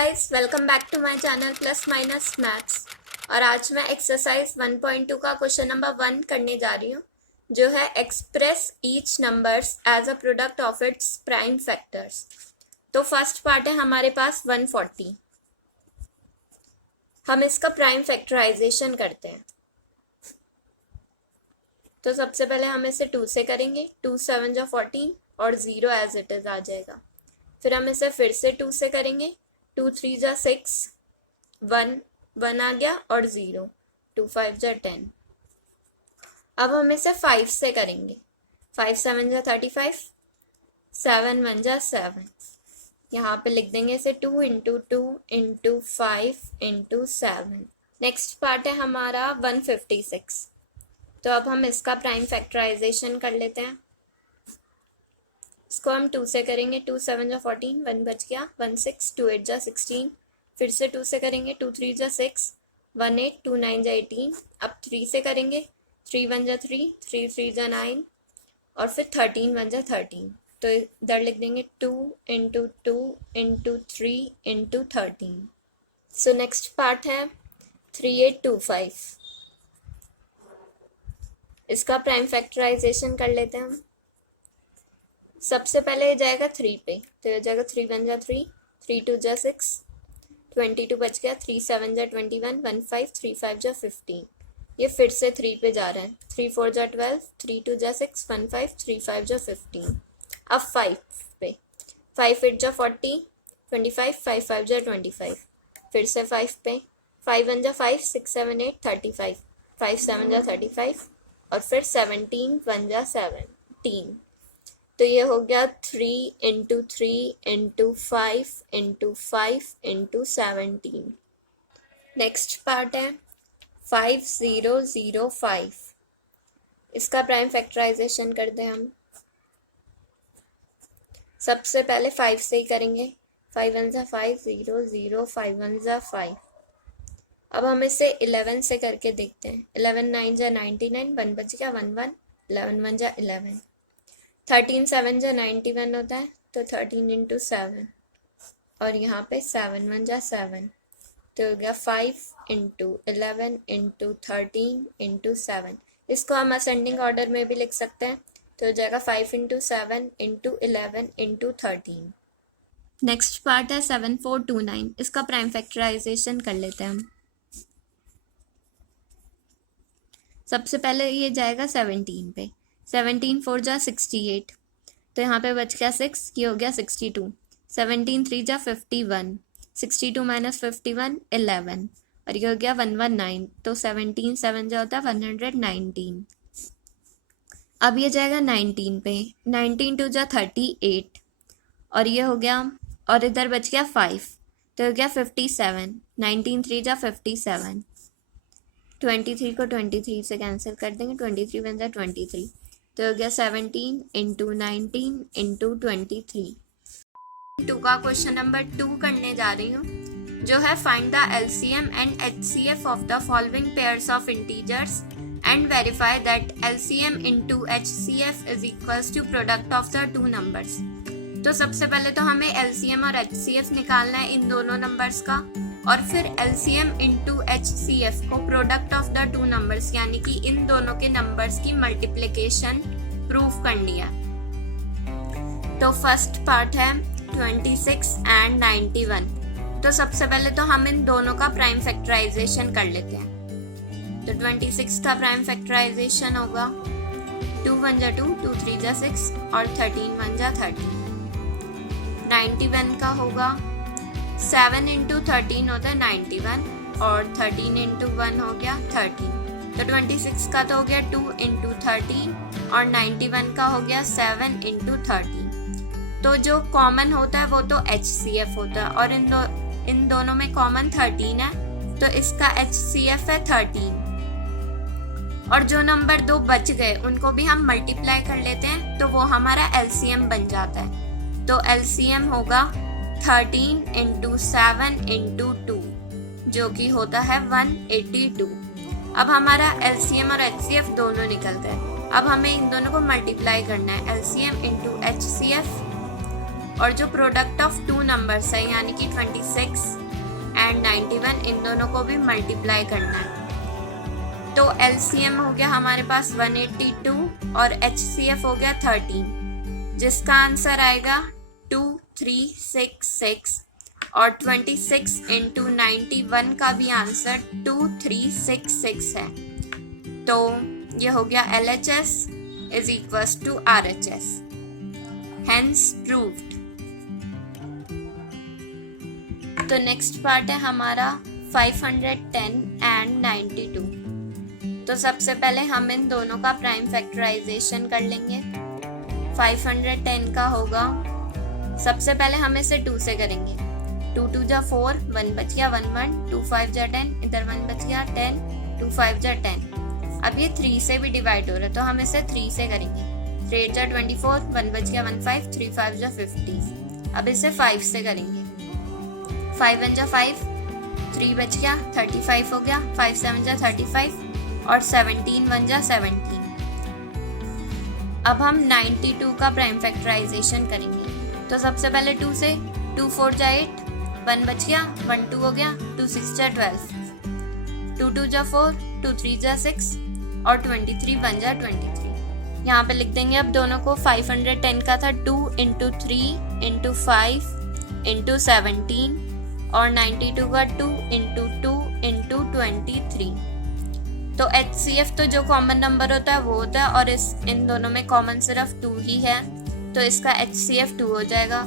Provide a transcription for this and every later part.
Guys, welcome back to my channel plus minus maths. और आज मैं एक्सरसाइज 1.2 का क्वेश्चन नंबर 1 करने जा रही हूँ, जो है express each numbers as a product of its prime factors. तो फर्स्ट पार्ट है हमारे पास 140। हम इसका प्राइम फैक्टराइजेशन करते हैं। तो सबसे पहले हम इसे 2 से करेंगे। 2 7 जा 14 और 0 एज इट इज आ जाएगा। फिर हम इसे फिर से 2 से करेंगे। 2 3 जा 6, 1 आ गया और 0, 2 5 जा 10। अब हम इसे 5 से करेंगे। 5 7 जा 35, 7 1 जा 7। यहाँ पे लिख देंगे इसे 2 into 2 into 5 into 7। Next part है हमारा 156। तो अब हम इसका प्राइम फैक्टराइजेशन कर लेते हैं। इसको हम 2 से करेंगे। 2 7 जा 14, 1 बच गया, 1 6, 2 8 जा 16। फिर से 2 से करेंगे। 2 3 जा 6, 1 8, 2 9 जा 18। अब 3 से करेंगे। 3 1 जा 3, 3 3 जा 9 और फिर 13 1 जा 13। तो इधर लिख देंगे 2 into 2 into 3 into 13। So next part है 3825। इसका प्राइम फैक्टराइजेशन कर लेते हैं हम। सबसे पहले ये जाएगा 3 पे, तो ये जाएगा 3 1 जा 3, 3 2 जा 6, 22 बच गया, 3 7 जा 21, 1 5, 3 5 जा 15। ये फिर से 3 पे जा रहा है। 3 4 जा 12, 3 2 जा 6, 1 5, 3 5 जा 15। अब 5 पे, 5 8 जा 40, 25, 5 5 जा 25। फिर से 5 पे, 5 1 जा 5, 6 7 8, 35, 5 7 जा 35 और फिर 17 1 जा 17। तो ये हो गया 3 into 3 into 5 into 5 into 17। Next part है 5005। इसका प्राइम फैक्टराइजेशन करते हैं हम। सबसे पहले 5 से ही करेंगे। 5 1 जा 5, 0 0, 5 1 जा 5। अब हम इसे 11 से करके देखते हैं। 11 9 जा 99, 1 बच गया, 1 1, 11 1 जा 11। 13 7 जा 91 होता है, तो 13 इंटू 7 और यहाँ पे 7 1 जा 7। तो हो गया 5 इंटू 11 इंटू 13 इंटू 7। इसको हम असेंडिंग ऑर्डर में भी लिख सकते हैं। तो हो जाएगा 5 into 7 into 11 into 13। Next part है 7429। इसका प्राइम फैक्टराइजेशन कर लेते हैं हम। सबसे पहले ये जाएगा 17 पे। 17 4 जा 68, तो यहाँ पे बच गया 6, ये हो गया 62। 17 3 जा 51, 62 माइनस 51 11 और ये हो गया 119। तो 17 7 जा होता है 119। अब ये जाएगा 19 पे। 19 2 जा 38 और ये हो गया, और इधर बच गया 5, तो हो गया 57। 19 3 जा 57। 23 को 23 से कैंसिल कर देंगे। 23 1 जा 23, तो हो गया 17 इंटू 19 इंटू 23। 2 का क्वेश्चन नंबर 2 करने जा रही हूँ, जो है find the LCM and HCF of the following pairs of integers and verify that LCM into HCF is equals to product of the two numbers. तो सबसे पहले तो हमें एलसीएम और एचसीएफ निकालना है इन दोनों नंबर्स का, और फिर एलसीएम इंटू एचसीएफ को product of the two numbers यानी कि इन दोनों के नंबर्स की मल्टीप्लिकेशन प्रूफ करनी है। तो फर्स्ट पार्ट है 26 एंड 91। तो सबसे पहले तो हम इन दोनों का प्राइम फैक्टराइजेशन कर लेते हैं। तो 26 का प्राइम फैक्टराइजेशन होगा 2 1 जा 2, 2 3 जा 6 और 13 1 जा 13। 91 का होगा 7 इंटू 13 होता है 91 और 13 इंटू 1 हो गया 30। तो 26 का तो हो गया 2 इंटू 13 और 91 का हो गया 7 इंटू 30। तो जो कॉमन होता है वो तो HCF होता है, और इन दोनों में कॉमन 13 है, तो इसका HCF है 13। और जो नंबर 2 बच गए उनको भी हम मल्टीप्लाई कर लेते हैं, तो वो हमारा LCM बन जाता है। तो LCM होगा 13 इंटू 7 इंटू 2, जो कि होता है 182। अब हमारा LCM और HCF दोनों निकल गए। अब हमें इन दोनों को मल्टीप्लाई करना है, LCM इंटू HCF और जो प्रोडक्ट ऑफ टू नंबर्स है यानी कि 26 एंड 91, इन दोनों को भी मल्टीप्लाई करना है। तो LCM हो गया हमारे पास 182 और HCF हो गया 13, जिसका आंसर आएगा 2366 और 26 इंटू 91 का भी आंसर 2366 है। तो ये हो गया LHS is equals to RHS, hence proved. तो नेक्स्ट पार्ट है हमारा 510 एंड 92। तो सबसे पहले हम इन दोनों का प्राइम फैक्टराइजेशन कर लेंगे। 510 का होगा, सबसे पहले हम इसे 2 से करेंगे। 2 2 जा 4, 1 बच गया 1 1, 2 5 जा 10, इधर 1 बच गया 10, 2 5 जा 10। अब ये 3 से भी डिवाइड हो रहा है तो हम इसे 3 से करेंगे। 3 8 जा 24, 1 बच गया 1 5, 3 5 जा 50। अब इसे 5 से करेंगे। 5 1 जा 5, 3 बच गया 35 हो गया, 5 7 जा 35 और 17 1 जा 17। अब हम 92 का प्राइम फैक्टराइजेशन करेंगे। तो सबसे पहले 2 से, 2 4 जा 8, 1 बच गया 1 2 हो गया, 2 6 जा 12, 2 2 जा 4, 2 3 जा 6 और 23 1 जा 23। यहाँ पे लिख देंगे अब दोनों को। 510 का था 2 इंटू 3 इंटू 5 इंटू 17 और 92 का 2 इंटू 2 इंटू 23। तो HCF तो जो कॉमन नंबर होता है वो होता है और इन दोनों में कॉमन सिर्फ 2 ही है, तो इसका HCF 2 हो जाएगा।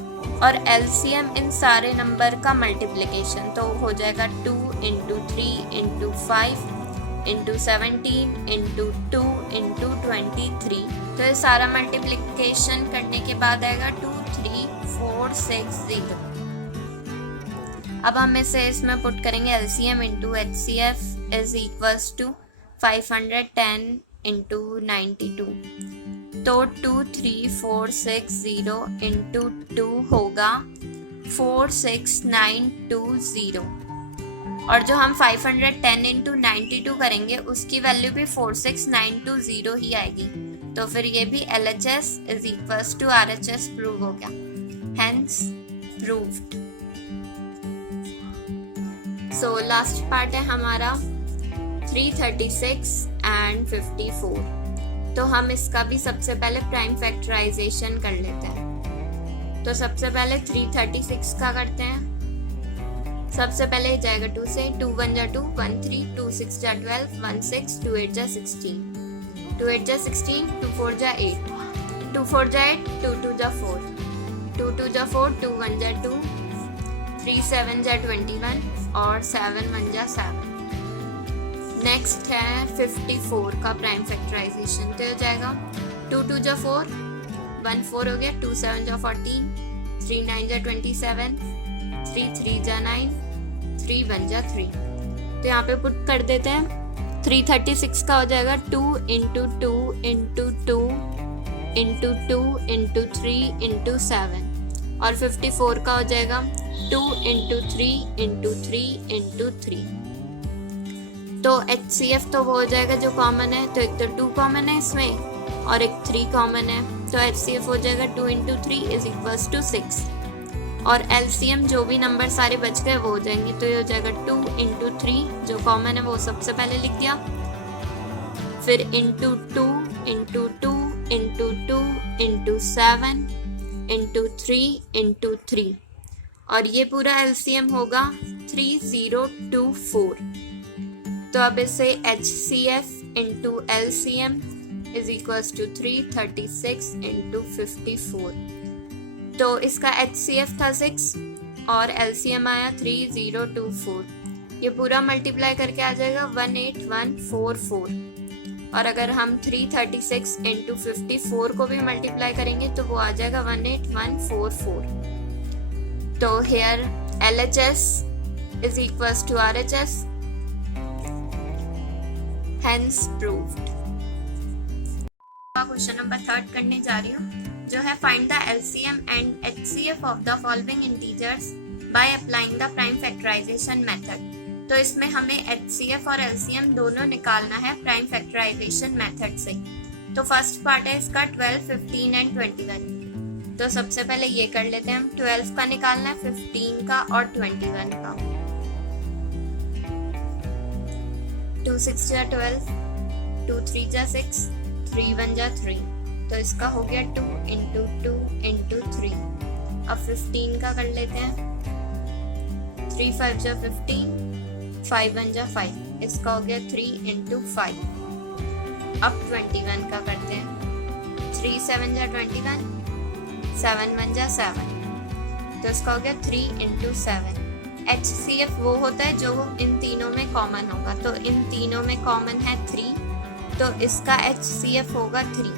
और LCM इन सारे नंबर का मल्टीप्लिकेशन तो हो जाएगा 2 into 3 into 5 into 17 into 2 into 23। तो ये सारा मल्टीप्लिकेशन करने के बाद आएगा 2 3 4 6 0। अब हम इसे इसमें पुट करेंगे। LCM into HCF is equals to 510 into 92। तो 2 3 4 6 0 इंटू 2 होगा 46920। और जो हम 510 इंटू 92 करेंगे उसकी वैल्यू भी 46920 ही आएगी। तो फिर ये भी LHS is equals to RHS prove हो गया, hence proved. So last part है हमारा 336 एंड 54। तो हम इसका भी सबसे पहले प्राइम फैक्टराइजेशन कर लेते हैं। तो सबसे पहले 336 का करते हैं। सबसे पहले जाएगा 2 से, 2 1 जा 2, 1 3, 2 6 जा 12, 1 6, 2 8 जा 16, 2 8 जा 16, 2 4 जा 8, 2 4 जा 8, 2 2 जा 4, 2 2 जा 4, 2 1 जा 2, 3 7 जा 21 और 7 1 जा 7। नेक्स्ट है 54 का प्राइम फैक्टराइजेशन। तो हो जाएगा 2 2 जा 4, 1 4 हो गया, 2 7 जा 14, 3 9 जा 27, 3 3 जा 9, 3 1 जा 3। तो यहाँ पे पुट कर देते हैं। 336 का हो जाएगा 2 into 2 into 2 into 2 into 3 into 7 और 54 का हो जाएगा 2 इंटू 3 इंटू 3 इंटू 3। तो HCF तो वो हो जाएगा जो कॉमन है। तो एक तो 2 कॉमन है इसमें और एक 3 कॉमन है। तो HCF हो जाएगा 2 इंटू 3 इज इक्वल्स टू 6। और LCM जो भी नंबर सारे बच गए वो हो जाएंगे। तो ये हो जाएगा 2 इंटू 3 जो कॉमन है वो सबसे पहले लिख दिया, फिर into 2 into 2 into 2 into 7 into 3 into 3 और ये पूरा LCM होगा 3024। तो अब इसे HCF into LCM is equals to 336 into 54। तो इसका HCF था 6 और LCM आया 3024। ये पूरा मल्टीप्लाई करके आ जाएगा 18144। और अगर हम 336 इंटू 54 को भी मल्टीप्लाई करेंगे तो वो आ जाएगा 18144। तो here LHS is equals to RHS, hence proved। Question number 3 करने जा रही हूँ जो है find the LCM and HCF of the following integers by applying the prime factorisation method. तो इसमें हमें HCF और LCM दोनों निकालना है प्राइम फैक्टराइजेशन मेथड से। तो फर्स्ट पार्ट है इसका 12, 15 एंड 21। तो सबसे पहले ये कर लेते हैं हम। 12 का निकालना है, 15 का और 21 का। 2 6 जा 12, 2 3 जा 6, 3 1 जा 3। तो इसका हो गया 2 इंटू 2 इंटू 3। अब 15 का कर लेते हैं। 3 5 जा 15, 5 1 जा 5। इसका हो गया 3 इंटू 5। अब 21 का करते हैं। 3 7 जा 21, 7 1 जा 7। तो इसका हो गया 3 इंटू 7। HCF वो होता है जो इन तीनों में कॉमन होगा। तो इन तीनों में कॉमन है 3, तो इसका HCF होगा 3।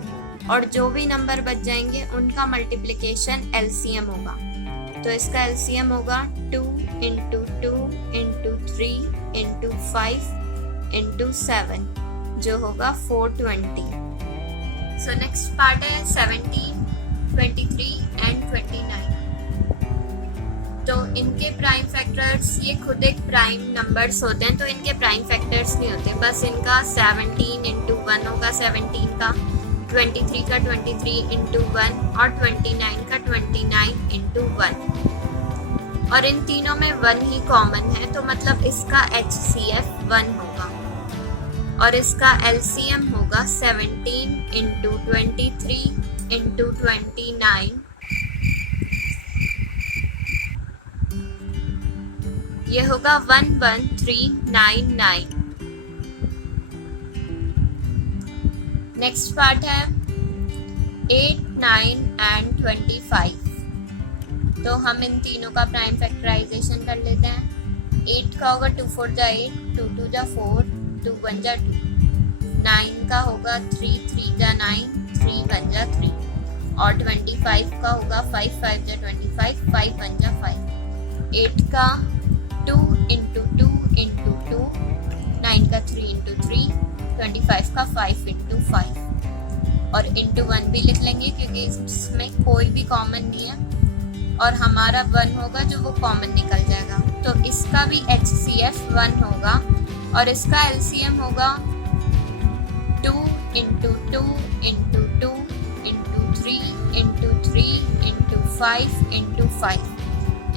और जो भी नंबर बच जाएंगे उनका मल्टीप्लिकेशन LCM होगा। तो इसका LCM होगा 2 इंटू 2 इंटू 3 इंटू 5 इंटू 7, जो होगा 420। सो नेक्स्ट पार्ट है 17, 23 एंड 29। तो इनके प्राइम फैक्टर्स, ये खुद एक प्राइम नंबर्स होते हैं, तो इनके प्राइम फैक्टर्स नहीं होते। बस इनका 17 इंटू 1 होगा 17 का, 23 का 23 इंटू 1 और 29 का 29 इंटू 1। और इन तीनों में 1 ही कॉमन है, तो मतलब इसका HCF 1 होगा। और इसका LCM होगा 17 इंटू 23 इंटू 29। ये होगा 11399। नेक्स्ट पार्ट है 8 9 एंड 25। तो हम इन तीनों का प्राइम फैक्टराइजेशन कर लेते हैं। 8 का होगा 2 4 जा 8, 2 2 जा 4, 2 1 जा 2। 9 का होगा 3 3 जा 9, 3 1 जा 3। और 25 का होगा 5 5 जा 25, 5 1 जा 5। 8 का 2 इंटू 2 इंटू 2, 9 का 3 इंटू 3, 25 का 5 इंटू 5। और इंटू 1 भी लिख लेंगे क्योंकि इसमें कोई भी कॉमन नहीं है और हमारा 1 होगा जो वो कॉमन निकल जाएगा। तो इसका भी HCF 1 होगा और इसका LCM होगा 2 into 2 into 2 into 3 into 3 into 5 into 5।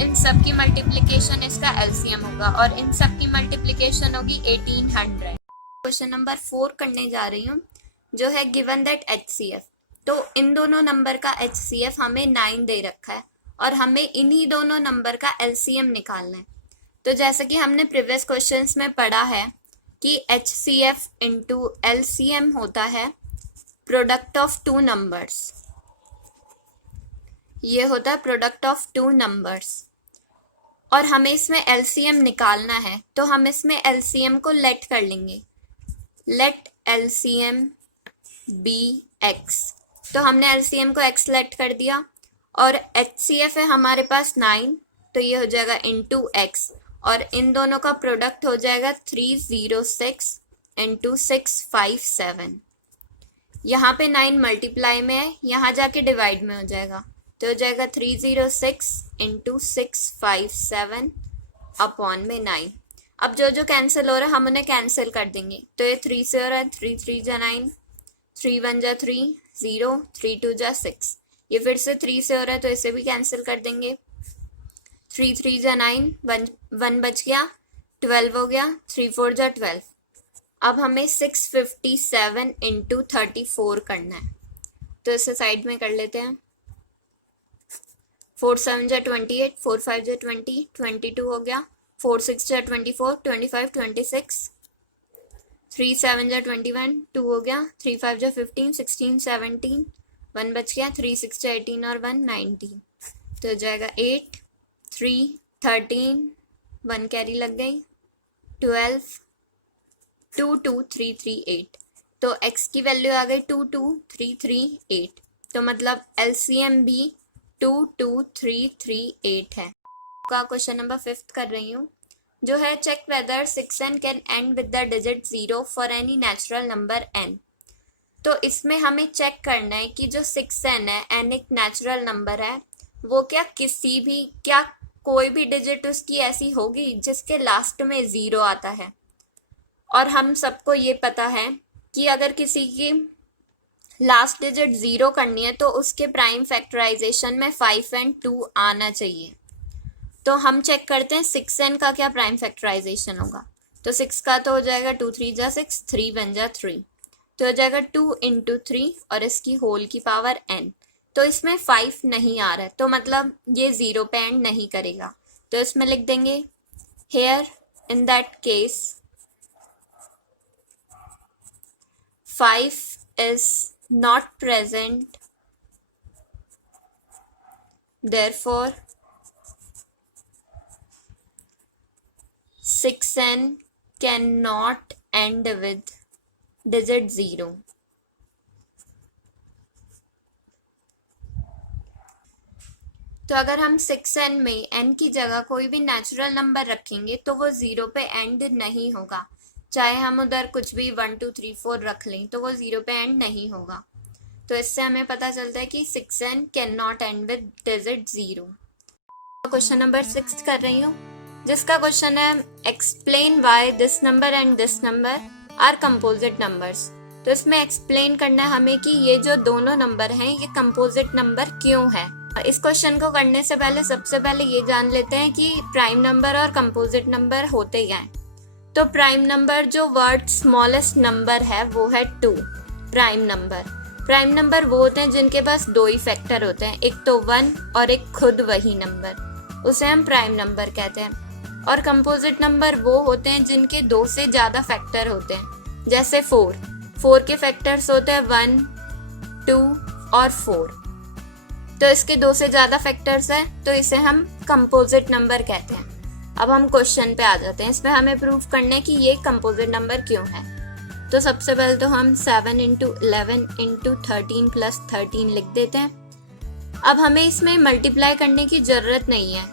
इन सब की मल्टीप्लिकेशन इसका LCM होगा और इन सब की मल्टीप्लिकेशन होगी 1800। क्वेश्चन नंबर 4 करने जा रही हूँ, जो है गिवन दैट HCF। तो इन दोनों नंबर का HCF हमें 9 दे रखा है और हमें इन्हीं दोनों नंबर का LCM निकालना है। तो जैसे कि हमने प्रीवियस क्वेश्चंस में पढ़ा है कि HCF इंटू LCM होता है प्रोडक्ट ऑफ 2 नंबर्स। ये होता है प्रोडक्ट ऑफ 2 नंबर्स और हमें इसमें LCM निकालना है। तो हम इसमें LCM को लेट कर लेंगे। Let LCM be x। तो हमने LCM को x लेट कर दिया और HCF है हमारे पास 9, तो ये हो जाएगा इंटू x और इन दोनों का प्रोडक्ट हो जाएगा 306 इंटू 657। यहाँ पे 9 मल्टीप्लाई में है, यहाँ जाके डिवाइड में हो जाएगा, तो हो जाएगा 306 इंटू 657 अपॉन में 9। अब जो जो कैंसिल हो रहा है हम उन्हें कैंसिल कर देंगे। तो ये 3 से हो रहा है, 3 3 जा 9, 3 1 जा 3 0, 3 2 जा 6। ये फिर से 3 से हो रहा है तो इसे भी कैंसिल कर देंगे। 3 3 जा 9, 1 बच गया, 12 हो गया, 3 4 जा 12। अब हमें 657 इंटू 34 करना है, तो इसे साइड में कर लेते हैं। 4 7 जा 28, 4 5 जा 20, 22 हो गया, 4 6 जा 24, 25 26, 3 7 जा 21, 2 हो गया, 3 5 जा 15, 16 17, 1 बच गया, 3 6 जा 18 और 1 19। तो हो जाएगा 8 3 13, 1 कैरी लग गई, 12 2 2 3 3 8। तो x की वैल्यू आ गई 2 2 3 3 8। तो मतलब LCM भी 2 2 3 3 8 है। का क्वेश्चन नंबर 5 कर रही हूँ, जो है check whether 6n can end with the digit 0 for any natural number n। तो इसमें हमें चेक करना है कि जो 6n है, n एक नेचुरल नंबर है, वो क्या कोई भी डिजिट उसकी ऐसी होगी जिसके लास्ट में 0 आता है। और हम सबको ये पता है कि अगर किसी की लास्ट डिजिट 0 करनी है तो उसके प्राइम फैक्टराइजेशन में 5 एंड 2 आना चाहिए। तो हम चेक करते हैं 6n का क्या प्राइम फैक्टराइजेशन होगा। तो 6 का तो हो जाएगा 2 3 जा 6, 3 1 जा 3, तो हो जाएगा 2 इंटू 3 और इसकी होल की पावर n। तो इसमें 5 नहीं आ रहा है, तो मतलब ये 0 पे एंड नहीं करेगा। तो इसमें लिख देंगे here in that case 5 is not present, therefore 6n cannot end with digit 0। तो अगर हम 6n में n की जगह कोई भी नेचुरल नंबर रखेंगे तो वो 0 पे एंड नहीं होगा, चाहे हम उधर कुछ भी 1 2 3 4 रख लें तो वो 0 पे एंड नहीं होगा। तो इससे हमें पता चलता है कि 6n can not end with digit 0। Question number 6 कर रही हूँ, जिसका क्वेश्चन है explain why this number and this number are composite numbers. तो इसमें एक्सप्लेन करना है हमें कि ये जो दोनों नंबर हैं ये कंपोजिट नंबर क्यों है। इस क्वेश्चन को करने से पहले सबसे पहले ये जान लेते हैं कि प्राइम नंबर और कंपोजिट नंबर होते क्या हैं। तो प्राइम नंबर जो वर्ड स्मॉलेस्ट नंबर है वो है 2 प्राइम नंबर। प्राइम नंबर वो होते हैं जिनके पास दो ही फैक्टर होते हैं, एक तो 1 और एक खुद वही नंबर, उसे हम प्राइम नंबर कहते हैं। और कंपोजिट नंबर वो होते हैं जिनके 2 से ज्यादा फैक्टर होते हैं, जैसे 4 के फैक्टर्स होते हैं 1 2 और 4। तो इसके 2 से ज्यादा फैक्टर्स हैं तो इसे हम कंपोजिट नंबर कहते हैं। अब हम क्वेश्चन पे आ जाते हैं, इसमें हमें प्रूव करना है कि ये कंपोजिट नंबर क्यों है। तो सबसे पहले तो हम 7 इंटू 11 इंटू 13 प्लस 13 लिख देते हैं। अब हमें इसमें मल्टीप्लाई करने की जरूरत नहीं है,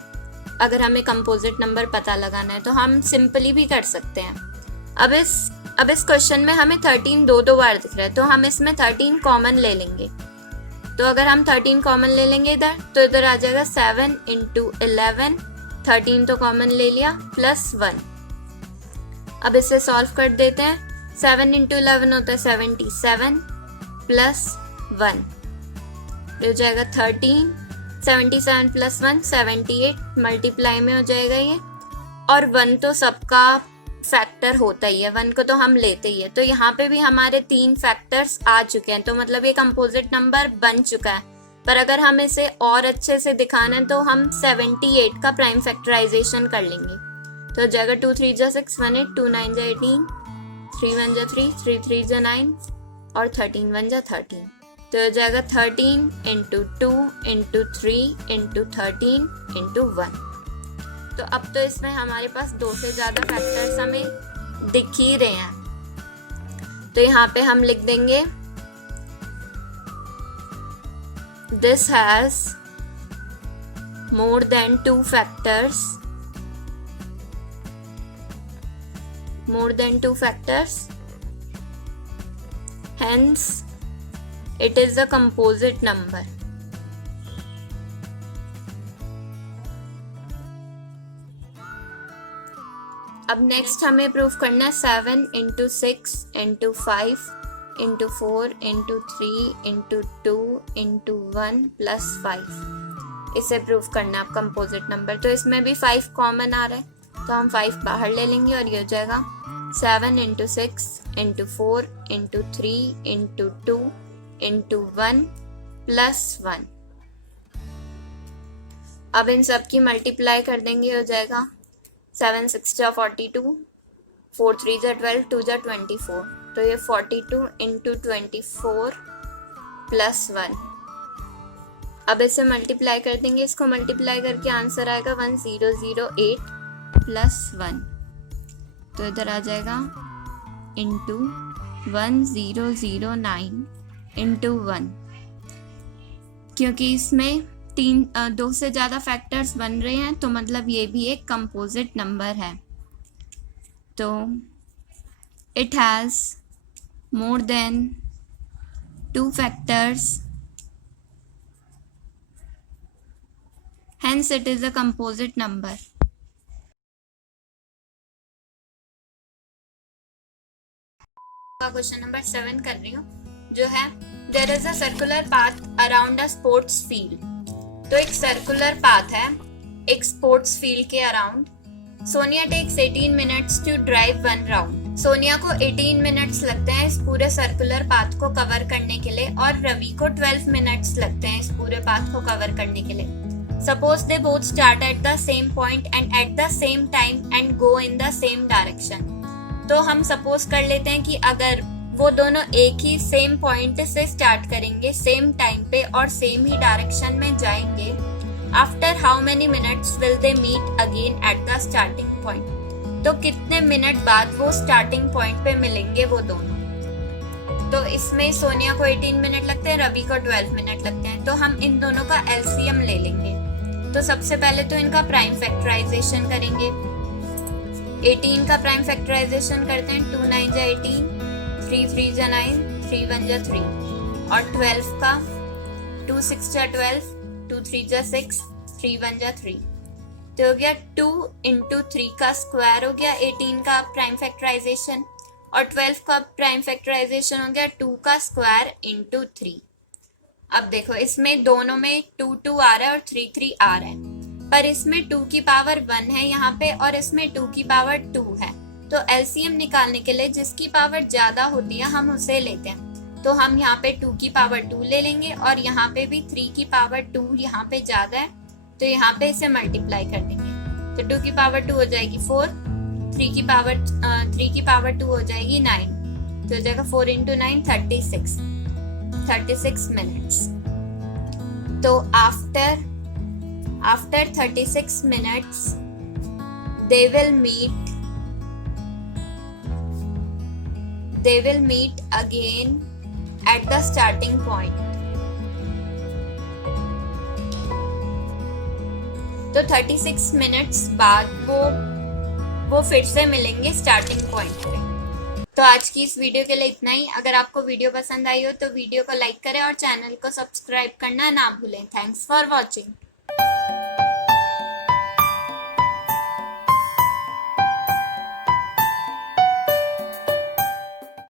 अगर हमें कंपोजिट नंबर पता लगाना है तो हम सिंपली भी कर सकते हैं। अब इस क्वेश्चन में हमें 13 दो बार दिख रहा है तो हम इसमें 13 कॉमन ले लेंगे। तो अगर हम 13 कॉमन ले लेंगे इधर तो इधर आ जाएगा 7 इंटू 11, 13 तो कॉमन ले लिया प्लस 1। अब इसे सॉल्व कर देते हैं। 7 इंटू 11 होता है 77 प्लस 1, तो हो जाएगा 13, 77 प्लस 1 78, मल्टीप्लाई में हो जाएगा ये। और 1 तो सबका फैक्टर होता ही है, 1 को तो हम लेते ही है। तो यहाँ पे भी हमारे 3 फैक्टर्स आ चुके हैं, तो मतलब ये कंपोजिट नंबर बन चुका है। पर अगर हम इसे और अच्छे से दिखाना है तो हम 78 का प्राइम फैक्टराइजेशन कर लेंगे। तो हो जाएगा 2 3 जा 6 1 8, 2 9 जा 18, 3 1 जा 3, 3 3 जा 9 और 13 1 जा 13। तो हो जाएगा 13 इंटू 2 इंटू 3 इंटू 13 इंटू 1। तो अब तो इसमें हमारे पास 2 से ज्यादा फैक्टर्स हमें दिख ही रहे हैं। तो यहाँ पे हम लिख देंगे this has more than 2 factors, hence it is a composite number। अब नेक्स्ट हमें प्रूफ करना है 7 into 6 into 5 into 4 into 3 into 2 into 1 plus 5। इसे प्रूफ करना है आप कंपोजिट नंबर। तो इसमें भी 5 कॉमन आ रहा है तो हम 5 बाहर ले लेंगे और ये हो जाएगा 7 into 6 into 4 into 3 into 2 into 1 plus 1। अब इन सब की मल्टीप्लाई कर देंगे, हो जाएगा 7 6 जा 42, 4 3 जा 12, 2 जा 24। तो ये 42 इंटू 24 प्लस 1। अब इसे मल्टीप्लाई कर देंगे, इसको मल्टीप्लाई करके आंसर आएगा 1008 प्लस 1। तो इधर आ जाएगा इंटू 1009 इंटू 1, क्योंकि इसमें 2 से ज्यादा फैक्टर्स बन रहे हैं तो मतलब ये भी एक कंपोजिट नंबर है। तो it has more than 2 factors, hence it is a composite number। Question number 7 कर रही हूँ, जो है there is a circular path around a sports field. तो एक सर्कुलर पाथ है एक स्पोर्ट्स फील्ड के around. Sonia takes 18 minutes to drive 1 round. Sonia को 18 मिनट्स लगते हैं इस पूरे सर्कुलर पाथ को कवर करने के लिए और रवि को 12 मिनट्स लगते हैं इस पूरे पाथ को कवर करने के लिए। Suppose they both start at the same point and at the same time and go in the same direction. तो हम सपोज कर लेते हैं कि अगर वो दोनों एक ही सेम पॉइंट से स्टार्ट करेंगे सेम टाइम पे और सेम ही डायरेक्शन में जाएंगे, after how many minutes will they meet again at the starting point. तो कितने मिनट बाद वो स्टार्टिंग पॉइंट पे मिलेंगे वो दोनों। तो इसमें सोनिया को 18 मिनट लगते हैं, रवि को 12 मिनट लगते हैं। तो हम इन दोनों का एलसीएम ले लेंगे। तो सबसे पहले तो इनका प्राइम फैक्टराइजेशन करेंगे। 18 का प्राइम फैक्टराइजेशन करते हैं, 2 9 जा 18, 3 3 जा 9, 3 1 जा 3। और 12 का 2 6 जा 12, 2 3 जा 6, 3 1 जा 3। तो हो गया 2 इंटू 3 का स्क्वायर हो गया 18 का प्राइम फैक्टराइजेशन, और 12 का प्राइम फैक्टराइजेशन हो गया 2 का स्क्वायर इंटू 3। अब देखो इसमें दोनों में 2 2 आ रहा है और 3 3 आ रहा है, पर इसमें 2 की पावर 1 है यहाँ पे और इसमें 2 की पावर 2 है। तो एलसीएम निकालने के लिए जिसकी पावर ज्यादा होती है हम उसे लेते हैं। तो हम यहाँ पे 2 की पावर 2 ले लेंगे और यहाँ पे भी 3 की पावर 2 यहाँ पे ज्यादा है, तो यहाँ पे इसे मल्टीप्लाई कर देंगे। तो 2 की पावर 2 हो जाएगी 4, 3 की पावर 2 हो जाएगी 9, तो हो जाएगा 4 इंटू 9 36 मिनट्स। तो after 36 minutes they will meet again at the starting point। तो 36 मिनट्स बाद वो फिर से मिलेंगे स्टार्टिंग पॉइंट पे। तो आज की इस वीडियो के लिए इतना ही। अगर आपको वीडियो पसंद आई हो तो वीडियो को लाइक करें और चैनल को सब्सक्राइब करना ना भूलें। Thanks for watching.